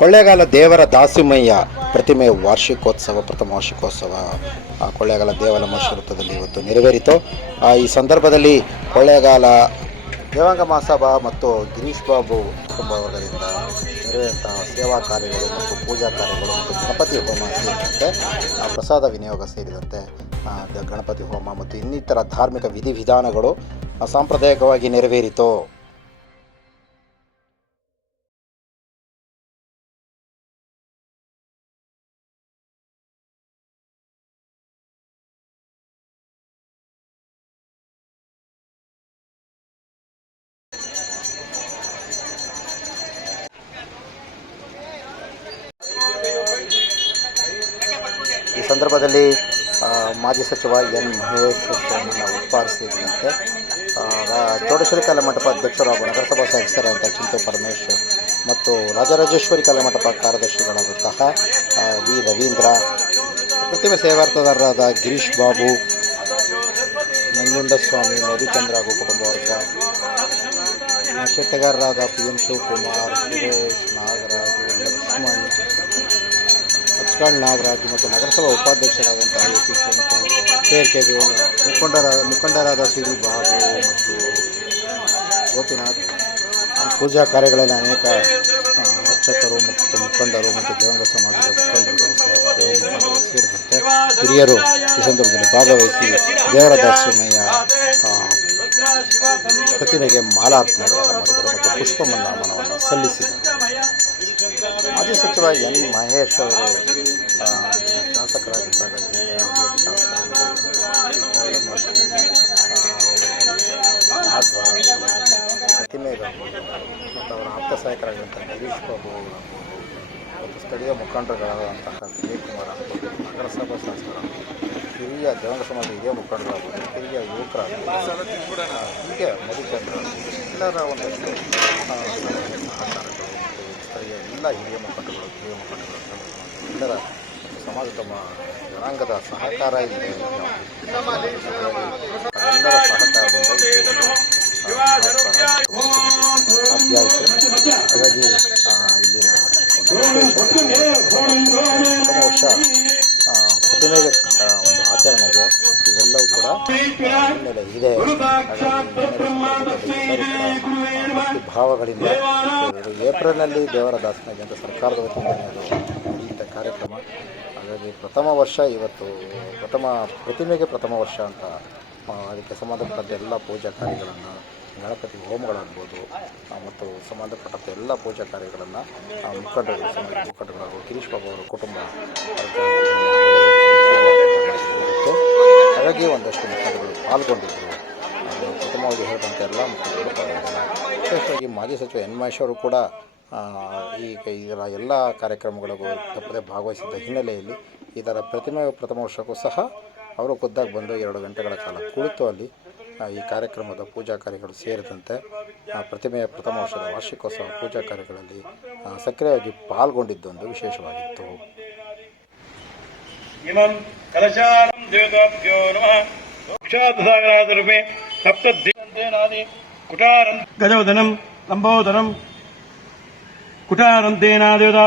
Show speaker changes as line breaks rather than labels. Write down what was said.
ಕೊಳ್ಳೇಗಾಲ ದೇವರ ದಾಸಿಮಯ್ಯ ಪ್ರತಿಮೆ ವಾರ್ಷಿಕೋತ್ಸವ, ಪ್ರಥಮ ವಾರ್ಷಿಕೋತ್ಸವ ಕೊಳ್ಳೇಗಾಲ ದೇವರ ಮಹೋತ್ಸವದಲ್ಲಿ ಇವತ್ತು ನೆರವೇರಿತು. ಈ ಸಂದರ್ಭದಲ್ಲಿ ಕೊಳ್ಳೇಗಾಲ ದೇವಾಂಗ ಮಹಾಸಭಾ ಮತ್ತು ಗಿರೀಶ್ ಬಾಬು ಕುಟುಂಬ ವರ್ಗದಿಂದ ನೆರವೇರಿದಂತಹ ಸೇವಾ ಕಾರ್ಯಗಳು ಮತ್ತು ಪೂಜಾ ಕಾರ್ಯಗಳು ಮತ್ತು ಗಣಪತಿ ಹೋಮ ಸೇರಿದಂತೆ ಪ್ರಸಾದ ವಿನಿಯೋಗ ಸೇರಿದಂತೆ ಗಣಪತಿ ಹೋಮ ಮತ್ತು ಇನ್ನಿತರ ಧಾರ್ಮಿಕ ವಿಧಿವಿಧಾನಗಳು ಸಾಂಪ್ರದಾಯಿಕವಾಗಿ ನೆರವೇರಿತು. ಸಂದರ್ಭದಲ್ಲಿ ಮಾಜಿ ಸಚಿವ ಎನ್ ಮಹೇಶ್ ಆ, ರಾ- ಚೌಡೇಶ್ವರಿ ಕಲೆ ಮಂಟಪ ಅಧ್ಯಕ್ಷರು ಹಾಗೂ ನಗರಸಭಾ ಸದಸ್ಯರಾದಂಥ ಚಿಂತು ಪರಮೇಶ್ ಮತ್ತು ರಾಜರಾಜೇಶ್ವರಿ ಕಲೆ ಮಂಟಪ ಕಾರ್ಯದರ್ಶಿಗಳಾದಂತಹ ವಿ ರವೀಂದ್ರ ಪ್ರತಿಮೆ ಸೇವಾರ್ಥದಾರರಾದ ಗಿರೀಶ್ ಬಾಬು ನಂಜುಂಡಸ್ವಾಮಿ ಮಧುಚಂದ್ರ ಹಾಗೂ ಕುಟುಂಬ ವರ್ಗ ಶೆಟ್ಟಗಾರರಾದ ಪಿ ಎಂ ಶಿವಕುಮಾರ್ ಸುರೇಶ್ ನಾಗರಾಜು ಲಕ್ಷ್ಮಣ್ ಅಚ್ಕಳ್ ನಾಗರಾಜ್ ಮತ್ತು ನಗರಸಭಾ ಉಪಾಧ್ಯಕ್ಷರಾದಂತಹ A K R K Venu ಮುಖಂಡರಾದ ಮುಖಂಡರಾದ ಡಿ ಬಾಬು ಮತ್ತು ಗೋಪಿನಾಥ್ ಪೂಜಾ ಕಾರ್ಯಗಳಲ್ಲಿ ಅನೇಕ ಅರ್ಚಕರು ಮತ್ತು ಮುಖಂಡರು ಮತ್ತು ದೇವಂಗ ಸಮಾಜದ ಮುಖಂಡರು ಸೇರಿದಂತೆ ಹಿರಿಯರು ಈ ಸಂದರ್ಭದಲ್ಲಿ ಭಾಗವಹಿಸಿ ದೇವರ ಆ, ಪ್ರತಿಮೆಗೆ ಮಾಲಾರ್ಪಣೆಗಳನ್ನು ಮಾಡಿದರು ಮತ್ತು ಪುಷ್ಪ ನಮನವನ್ನು ಸಲ್ಲಿಸಿದರು. ಮಾಜಿ ಸಚಿವ ಎನ್ ಮಹೇಶ್ ಅವರು ಪ್ರತಿಮೆಗಾಗ್ಬೋದು ಮತ್ತು ಅವರ ಆಪ್ತ ಸಹಾಯಕರಾಗಿರುವಂಥ ಗಿರೀಶ್ ಬಾಬು ಮತ್ತು ಸ್ಥಳೀಯ ಮುಖಂಡರುಗಳಾದಂತಹ ವಿಜಯ್ ಕುಮಾರ್ ಆಗ್ಬೋದು ನಗರಸಭಾ ಶಾಸಕರಾಗ್ಬೋದು ಹಿರಿಯ ದೇವಾಂಗ ಸಮಾಜ ಹಿರಿಯ ಮುಖಂಡರಾಗ್ಬೋದು, ಹಿರಿಯ ಯುವಕರಾಗ್ಬೋದು, ಹೀಗೆ ಮಧುಚಂದ್ರ, ಎಲ್ಲರ ಒಂದು ಸ್ಥಳೀಯ ಎಲ್ಲ ಹಿರಿಯ ಮುಖಂಡಗಳು ಹಿರಿಯ ಮುಖಂಡಗಳು, ಎಲ್ಲರ ಸಮಾಜ ತಮ್ಮ ಜನಾಂಗದ ಸಹಕಾರ ಇದೆ ಎಲ್ಲರ ಸಹಕಾರದಿಂದ ಹಾಗಾಗಿ ಇಲ್ಲಿನ ವರ್ಷ ಪ್ರತಿಮೆಗೆ ಒಂದು ಆಚರಣೆಗೆ ಇವೆಲ್ಲವೂ ಕೂಡ ಹಿನ್ನೆಲೆ ಇದೆ ಭಾವಗಳಿಂದ ಏಪ್ರಿಲ್ನಲ್ಲಿ ದೇವರ ದಾಸನಿಗೆ ಅಂತ ಸರ್ಕಾರದ ವತಿಯಿಂದ ನಡೆಯುವಂಥ ಕಾರ್ಯಕ್ರಮ. ಹಾಗಾಗಿ ಪ್ರಥಮ ವರ್ಷ ಇವತ್ತು, ಪ್ರಥಮ ಪ್ರತಿಮೆಗೆ ಪ್ರಥಮ ವರ್ಷ ಅಂತ ಅದಕ್ಕೆ ಸಂಬಂಧಪಟ್ಟಂತೆ ಎಲ್ಲ ಪೂಜಾ ಕಾರ್ಯಗಳನ್ನು ಗಣಪತಿ ಹೋಮಗಳಾಗ್ಬೋದು ಮತ್ತು ಸಂಬಂಧಪಟ್ಟಂಥ ಎಲ್ಲ ಪೂಜಾ ಕಾರ್ಯಗಳನ್ನು ಮುಖಂಡರು ಮುಖಂಡರು ಗಿರೀಶ್ ಬಾಬು ಅವರ ಕುಟುಂಬ. ಹಾಗಾಗಿ ಒಂದಷ್ಟು ಮುಖಂಡರು ಪಾಲ್ಗೊಂಡಿದ್ದರು ಪ್ರಥಮವಾಗಿ ಹೇಳಿದಂತೆ ಎಲ್ಲ ಮುಖಂಡರು ವಿಶೇಷವಾಗಿ ಮಾಜಿ ಸಚಿವ ಎನ್ ಮಹೇಶ್ ಅವರು ಕೂಡ ಈ ಇದರ ಎಲ್ಲ ಕಾರ್ಯಕ್ರಮಗಳಿಗೂ ತಪ್ಪದೆ ಭಾಗವಹಿಸಿದ್ದ ಹಿನ್ನೆಲೆಯಲ್ಲಿ ಇದರ ಪ್ರತಿಮೆ ಪ್ರಥಮ ವರ್ಷಕ್ಕೂ ಸಹ ಅವರು ಖುದ್ದಾಗ ಬಂದು ಎರಡು ಗಂಟೆಗಳ ಕಾಲ ಕುಳಿತು ಅಲ್ಲಿ ಈ ಕಾರ್ಯಕ್ರಮದ ಪೂಜಾ ಕಾರ್ಯಗಳು ಸೇರಿದಂತೆ, ಆ, ಪ್ರತಿಮೆಯ ಪ್ರಥಮ ವರ್ಷದ ವಾರ್ಷಿಕೋತ್ಸವ ಪೂಜಾ ಕಾರ್ಯಗಳಲ್ಲಿ ಸಕ್ರಿಯವಾಗಿ ಪಾಲ್ಗೊಂಡಿದ್ದೊಂದು ವಿಶೇಷವಾಗಿತ್ತು.
ಗಜವದನಂ ಲಂಬೋದನಂ ಕುಟಾರಂತೇನಾ ದೇವತಾ